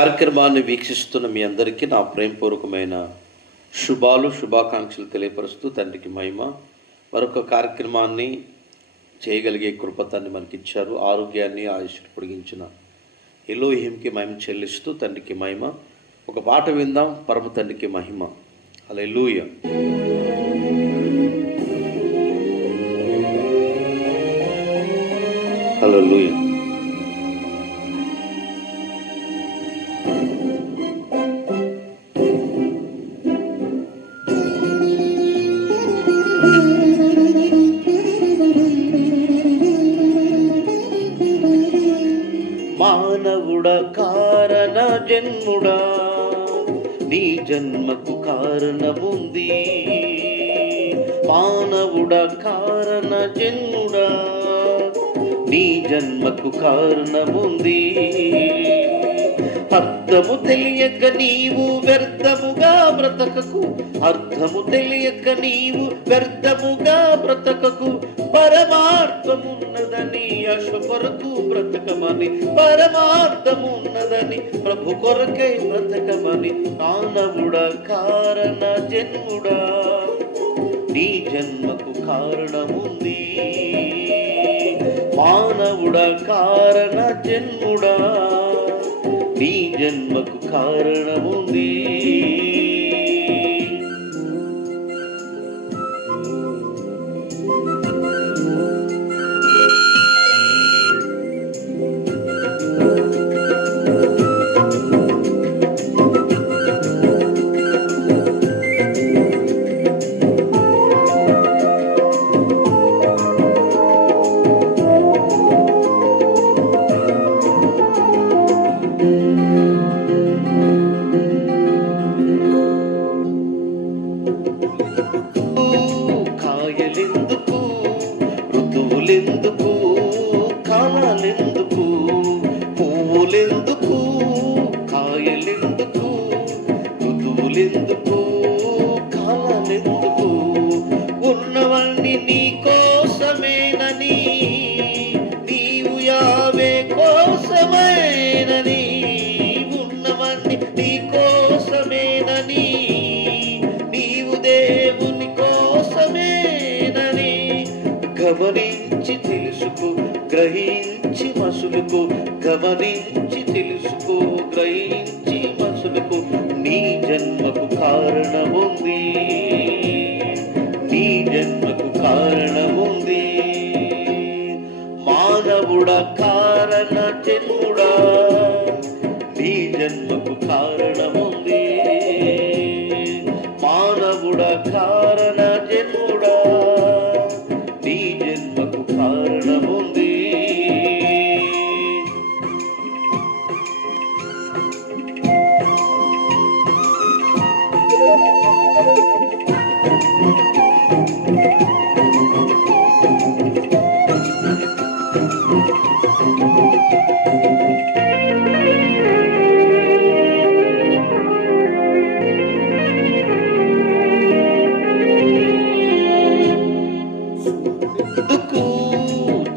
కార్యక్రమాన్ని వీక్షిస్తున్న మీ అందరికీ నా ప్రేమపూర్వకమైన శుభాకాంక్షలు తెలియపరుస్తూ తండ్రికి మహిమ. మరొక కార్యక్రమాన్ని చేయగలిగే కృపతాన్ని మనకిచ్చారు. ఆరోగ్యాన్ని ఆయుష్ను పొడిగించిన ఎలోహింకి మహిమ చెల్లిస్తూ తండ్రికి మహిమ. ఒక పాట విందాం. పరమ తండ్రికి మహిమ. హల్లెలూయా. హల్లెలూయా. మానవుడా కారణ జన్ముడా, నీ జన్మకు కారణముంది. మానవుడా కారణ జన్ముడా, నీ జన్మకు కారణముంది. అర్థము తెలియక నీవు వ్యర్థముగా బ్రతకకు. అర్థము తెలియక నీవు వ్యర్థముగా బ్రతకకు. పరమార్థమున్నదని అశు కొరకు బ్రతకమని, పరమార్థమున్నదని ప్రభు కొరకై బ్రతకమని. మానవుడా కారణ జన్ముడా, నీ జన్మకు కారణముంది. మానవుడా కారణ జన్ముడా, నీ జన్మకు కారణముంది. కాయలెందుకు, ఋతువులెందుకు, కాలాలెందుకు, పువ్వులెందుకు, కాయలెందుకు, ఋతువులెందుకు, కాలాలెందుకు. ఉన్నవన్నీ నీ కోసమేనని, నీవు యావే కోసమేనని. ఉన్నవన్నీ నీ కోసమేనని, నీవు దేవుని కోసమేనని. గమనించి తెలుసుకో, గ్రహించి మసులుకో. గమనించి తెలుసుకో, గ్రహించి మసులుకో. నీ జన్మకు కారణముంది. నీ జన్మకు కారణముంది. మానవుడా కారణ జన్ముడా, నీ జన్మకు కారణముంది. మానవుడా కారణ జన్ముడా, నీ జన్మకు కారణముంది.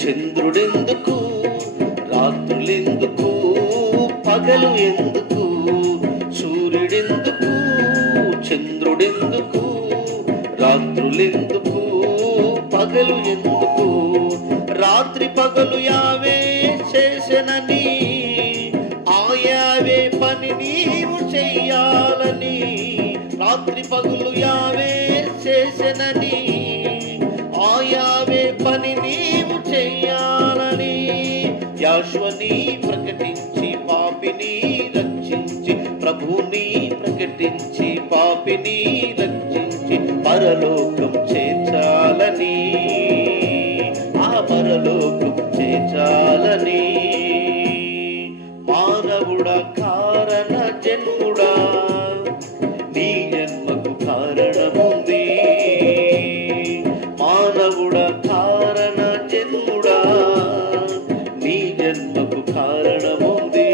చంద్రుడెందుకు, రాత్రులెందుకు, పగలు ఎందుకు. సూర్యుడెందుకు, చంద్రుడెందుకు, రాత్రులెందుకు, పగలు ఎందుకు. రాత్రి పగలు యావే చేసెనని, ఆయావే పని నీవు చెయ్యాలని. రాత్రి పగలు యావే చేసెనని, ఆయావే పని నీవు చెయ్యాలని. యాశ్వని ప్రకటించి పాపిని రక్షించి, ప్రభుని ప్రకటించి పాపిని రక్షించి పరలోకం చేర్చాలని. ఆ పరలోకం చేర్చాలని. మానవుడా కారణ జన్ముడా, నీ జన్మకు కారణముంది. మానవుడా కారణ జన్ముడా, నీ జన్మకు కారణముంది.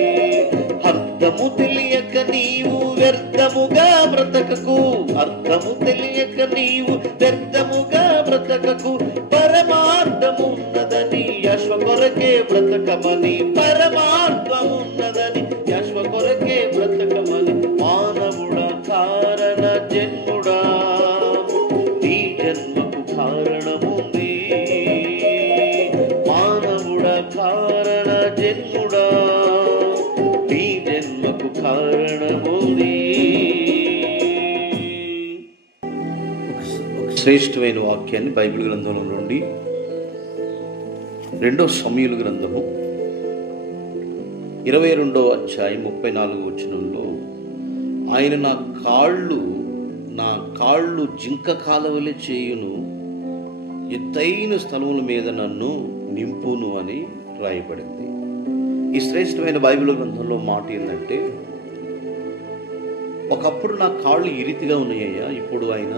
అర్థము తెలియక నీవు వ్యర్థముగా బ్రతకకు. అర్థము తెలియక నీవు వ్యర్థముగా బ్రతకకు. పరమార్థమున్నదని యశ్వ కొరకే బ్రతకమని. పరమార్థమున్నదని యశ్వ కొరకే కారణముంది, మానవుడ కారణ జన్ముడా, నీ జన్మకు కారణముంది. ఒక శ్రేష్టమైన వాక్యాన్ని బైబిల్ గ్రంథంలో నుండి 2 సమూయేలు గ్రంథము 22వ అధ్యాయం 34వ వచనంలో, ఆయన నా కాళ్ళు జింక కాలవలె చేయును, ఎత్తైన స్థలముల మీద నన్ను నింపును అని రాయబడింది. ఈ శ్రేష్టమైన బైబిల్ గ్రంథంలో మాట ఏంటంటే, ఒకప్పుడు నా కాళ్ళు ఈ రీతిగా ఉన్నాయ్యా, ఇప్పుడు ఆయన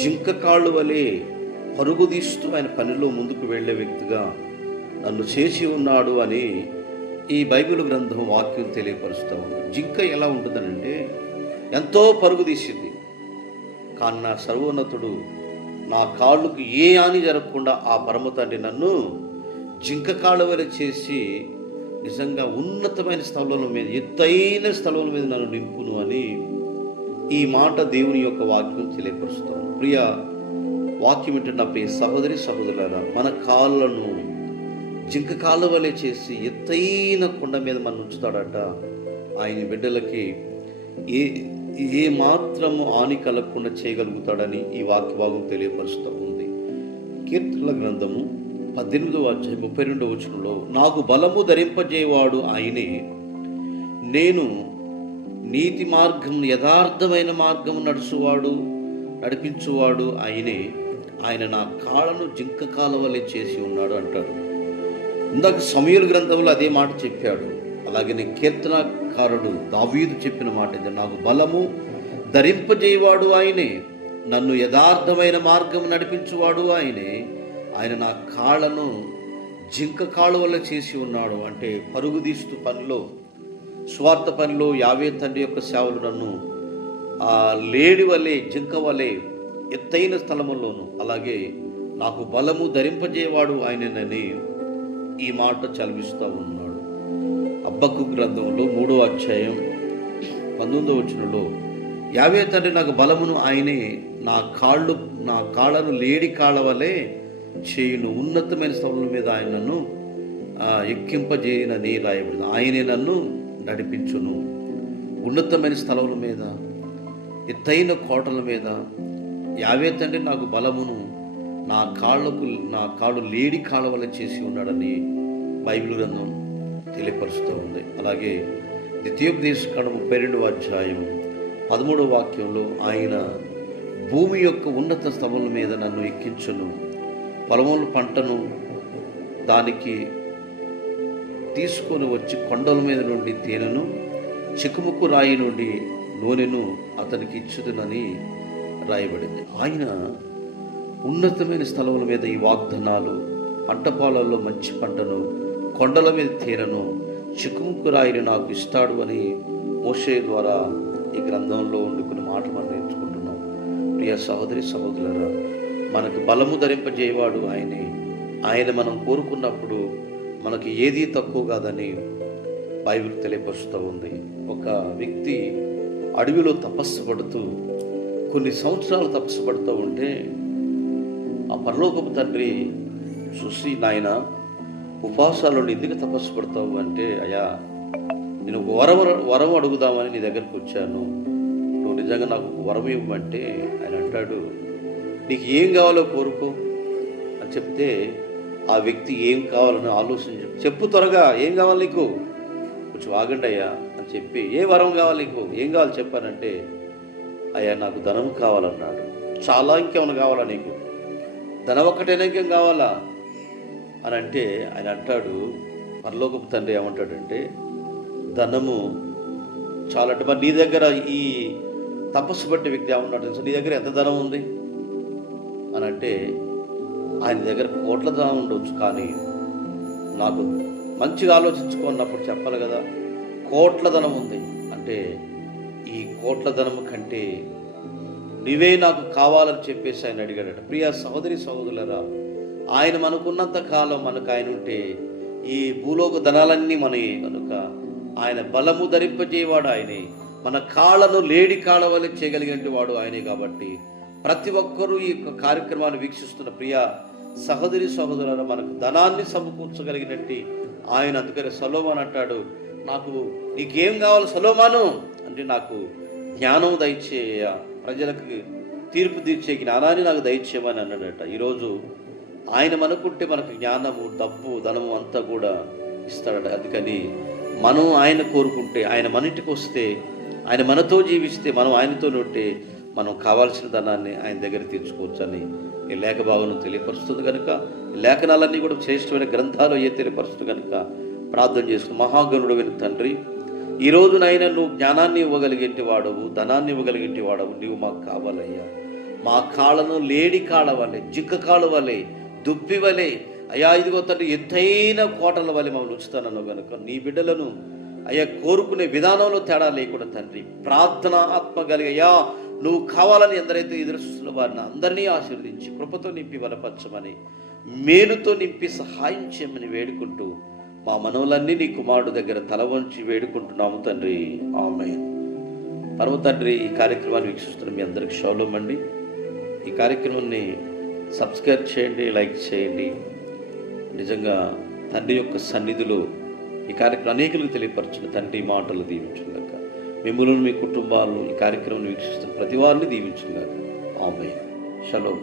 జింక కాళ్ళు వలె పరుగు తీస్తూ ఆయన పనిలో ముందుకు వెళ్ళే వ్యక్తిగా నన్ను చేసి ఉన్నాడు అని ఈ బైబిల్ గ్రంథం వాక్యం తెలియపరుస్తూ ఉంది. జింక ఎలా ఉంటుందనంటే ఎంతో పరుగు తీసింది, కానీ నా సర్వోన్నతుడు నా కాళ్ళకు ఏ హాని జరగకుండా ఆ పరమ తండ్రి నన్ను జింక కాళ్ళ వలె చేసి నిజంగా ఉన్నతమైన స్థలముల మీద, ఎత్తైన స్థలముల మీద నన్ను నింపును అని ఈ మాట దేవుని యొక్క వాక్యం తెలియపరుస్తాం. ప్రియ వాక్యం ఏంటంటే, నా ప్రియ సహోదరి సహోదరులారా, మన కాళ్ళను జింక కాళ్ళ వలె చేసి ఎత్తైన కొండ మీద మనం ఉంచుతాడట. ఆయన బిడ్డలకి ఏ మాత్రము హాని కలగకుండా చేయగలుగుతాడని ఈ వాక్య భాగం తెలియపరుస్తూ ఉంది. కీర్తనల గ్రంథము 18వ అధ్యాయం 32వ వచనంలో, నాకు బలము ధరింపజేవాడు ఆయనే, నేను నీతి మార్గం యథార్థమైన మార్గం నడిపించువాడు ఆయనే, ఆయన నా కాళ్ళను జింక కాళ్ళ వలె చేసి ఉన్నాడు అంటాడు. ఇందాక సమూయేలు గ్రంథంలో అదే మాట చెప్పాడు. అలాగే కీర్తనకారుడు దావీదు చెప్పిన మాట ఇది, నాకు బలము ధరింపజేయవాడు ఆయనే, నన్ను యథార్థమైన మార్గం నడిపించువాడు ఆయనే, ఆయన నా కాళ్ళను జింక కాళ్ళ వల్ల చేసి ఉన్నాడు. అంటే పరుగు తీస్తూ పనిలో, స్వార్థ పనిలో యావే తండ్రి యొక్క సేవలు నన్ను లేడి వలె, జింక వలె ఎత్తైన స్థలముల్లోను, అలాగే నాకు బలము ధరింపజేయవాడు ఆయనని ఈ మాట చదివిస్తూ ఉన్నాడు. హబక్కూకు గ్రంథంలో 3వ అధ్యాయం 19వ వచనంలో, యావే తండ్రి నాకు బలమును ఆయనే, నా కాళ్ళను లేడి కాళ్ళ వలె చేయును, ఉన్నతమైన స్థలముల మీద ఆయన నన్ను ఎక్కింపజేయనని రాయబడింది. ఆయనే నన్ను నడిపించును, ఉన్నతమైన స్థలముల మీద, ఎత్తైన కోటల మీద యావే తండ్రి నాకు బలమును, నా కాళ్ళు లేడి కాళ్ళ వల్ల చేసి ఉన్నాడని బైబిల్ గ్రంథం తెలియపరుస్తూ ఉంది. అలాగే ద్వితీయోపదేశకాండం 32వ అధ్యాయం 13వ వాక్యంలో, ఆయన భూమి యొక్క ఉన్నత స్థలముల మీద నన్ను ఎక్కించును, పొలముల పంటను దానికి తీసుకొని వచ్చి కొండల మీద నుండి తేనెను, చిక్కుముక్కు రాయి నుండి నూనెను అతనికి ఇచ్చుదునని రాయబడింది. ఆయన ఉన్నతమైన స్థలముల మీద ఈ వాగ్దానాలు, పంట పొలాల్లో మంచి పంటను, కొండల మీద తేనెను, చిక్కుముక్కు రాయిని నాకు ఇస్తాడు అని మోషే ద్వారా ఈ గ్రంథంలో కొన్ని మాటలు మనం నేర్చుకుంటున్నాం. ప్రియ సహోదరి సహోదరులారా, మనకు బలము ధరింపజేయవాడు ఆయనే. ఆయన మనం కోరుకున్నప్పుడు మనకి ఏదీ తక్కువ కాదని బైబిల్ తెలియపరుస్తూ ఉంది. ఒక వ్యక్తి అడవిలో తపస్సు పడుతూ కొన్ని సంవత్సరాలు తపస్సు పడుతూ ఉంటే ఆ పరలోకపు తండ్రి చూసి, నాయన ఉపవాసాలు ఎందుకు తపస్సు పడతావు అంటే, అయ్యా నేను వరం అడుగుదామని నీ దగ్గరికి వచ్చాను, నువ్వు నిజంగా నాకు వరం ఇవ్వమంటే, ఆయన అంటాడు, నీకు ఏం కావాలో కోరుకో అని చెప్తే ఆ వ్యక్తి ఏం కావాలని ఆలోచించి, చెప్పు త్వరగా, ఏం కావాలి నీకు, కొంచెం ఆగండి అయ్యా అని చెప్పి, ఏ వరం కావాలి నీకు, ఏం కావాలి చెప్పానంటే, అయ్యా నాకు ధనం కావాలన్నాడు. చాలా ఇంకేమైనా కావాలా నీకు, ధనం ఒక్కటైనా ఇంకేం కావాలా అని అంటే, ఆయన అంటాడు, పరలోకపు తండ్రి ఏమంటాడంటే, ధనము చాలా అంటే, మరి నీ దగ్గర ఈ తపస్సు పట్టే వ్యక్తి ఏమన్నాడు తెలుసు, నీ దగ్గర ఎంత ధనం ఉంది అని అంటే, ఆయన దగ్గర కోట్ల ధనం ఉండవచ్చు, కానీ నాకు మంచిగా ఆలోచించుకున్నప్పుడు చెప్పాలి కదా, కోట్ల ధనం ఉంది అంటే, ఈ కోట్ల ధనము కంటే నీవే నాకు కావాలని చెప్పేసి ఆయన అడిగాడట. ప్రియ సహోదరి సహోదరులారా, ఆయన మనకున్నంత కాలం మనకు ఆయన ఉంటే ఈ భూలోక ధనాలన్నీ మనయే కనుక, ఆయన బలము ధరింపజేయవాడు ఆయనే, మన కాళ్ళను లేడి కాళ్ళ వల్ల చేయగలిగే వాడు ఆయనే. కాబట్టి ప్రతి ఒక్కరూ ఈ యొక్క కార్యక్రమాన్ని వీక్షిస్తున్న ప్రియ సహోదరి సహోదరులను మనకు ధనాన్ని సమకూర్చగలిగినట్టు ఆయన, అందుకని సొలొమోను అంటాడు, నాకు నీకేం కావాలి సొలొమోను అంటే నాకు జ్ఞానం దయచేయ, ప్రజలకు తీర్పు తీర్చే జ్ఞానాన్ని నాకు దయచేయమని అన్నాడట. ఈరోజు ఆయన మనకుంటే మనకు జ్ఞానము, డబ్బు, ధనము అంతా కూడా ఇస్తాడట. అందుకని మనం ఆయన కోరుకుంటే, ఆయన మన ఇంటికి వస్తే, ఆయన మనతో జీవిస్తే, మనం ఆయనతో ఉంటే మనం కావాల్సిన ధనాన్ని ఆయన దగ్గర తీర్చుకోవచ్చని ఈ లేఖ భావన తెలియపరుస్తుంది కనుక, ఈ లేఖనాలన్నీ కూడా శ్రేష్టమైన గ్రంథాలు అయ్యే తెలియపరుస్తుంది కనుక ప్రార్థన చేసుకుని, మహాగణుడు విని తండ్రి, ఈరోజు నాయన నువ్వు జ్ఞానాన్ని ఇవ్వగలిగేటి వాడవు, ధనాన్ని ఇవ్వగలిగేటి వాడవు, నువ్వు మాకు కావాలయ్యా. మా కాళ్ళను లేడి కాళ్ళ వలె, జిక్క కాళ్ళ వలె, దుప్పి వలె, అయ్యా ఇదిగో తండ్రి ఎత్తైన కోటల వలె మమ్మల్ని ఉంచుతానన్నావు కనుక నీ బిడ్డలను అయ్యా కోరుకునే విధానంలో తేడా లేకుండా తండ్రి, ప్రార్థన ఆత్మ కలిగి అయ్యా నువ్వు కావాలని ఎందరైతే ఎదురుస్తున్న వారిని అందరినీ ఆశీర్వదించి కృపతో నింపి బలపరచమని, మేలుతో నింపి సహాయం చేయమని వేడుకుంటూ మా మనవులన్నీ నీ కుమారుడు దగ్గర తల వంచి వేడుకుంటున్నాము తండ్రి. ఆమేన్. పరమ తండ్రి, ఈ కార్యక్రమాన్ని వీక్షిస్తున్న మీ అందరికి షాలోమ్ అండి. ఈ కార్యక్రమాన్ని సబ్స్క్రైబ్ చేయండి, లైక్ చేయండి. నిజంగా తండ్రి యొక్క సన్నిధిలో ఈ కార్యక్రమం అనేకులకు తెలియపరచిన తండ్రి మాటలు దీవించుగాక. మిమ్మల్ని, మీ కుటుంబాలను ఈ కార్యక్రమాన్ని వీక్షిస్తున్న ప్రతి వారిని దీవించుగాక. ఆమేన్. షాలోమ్.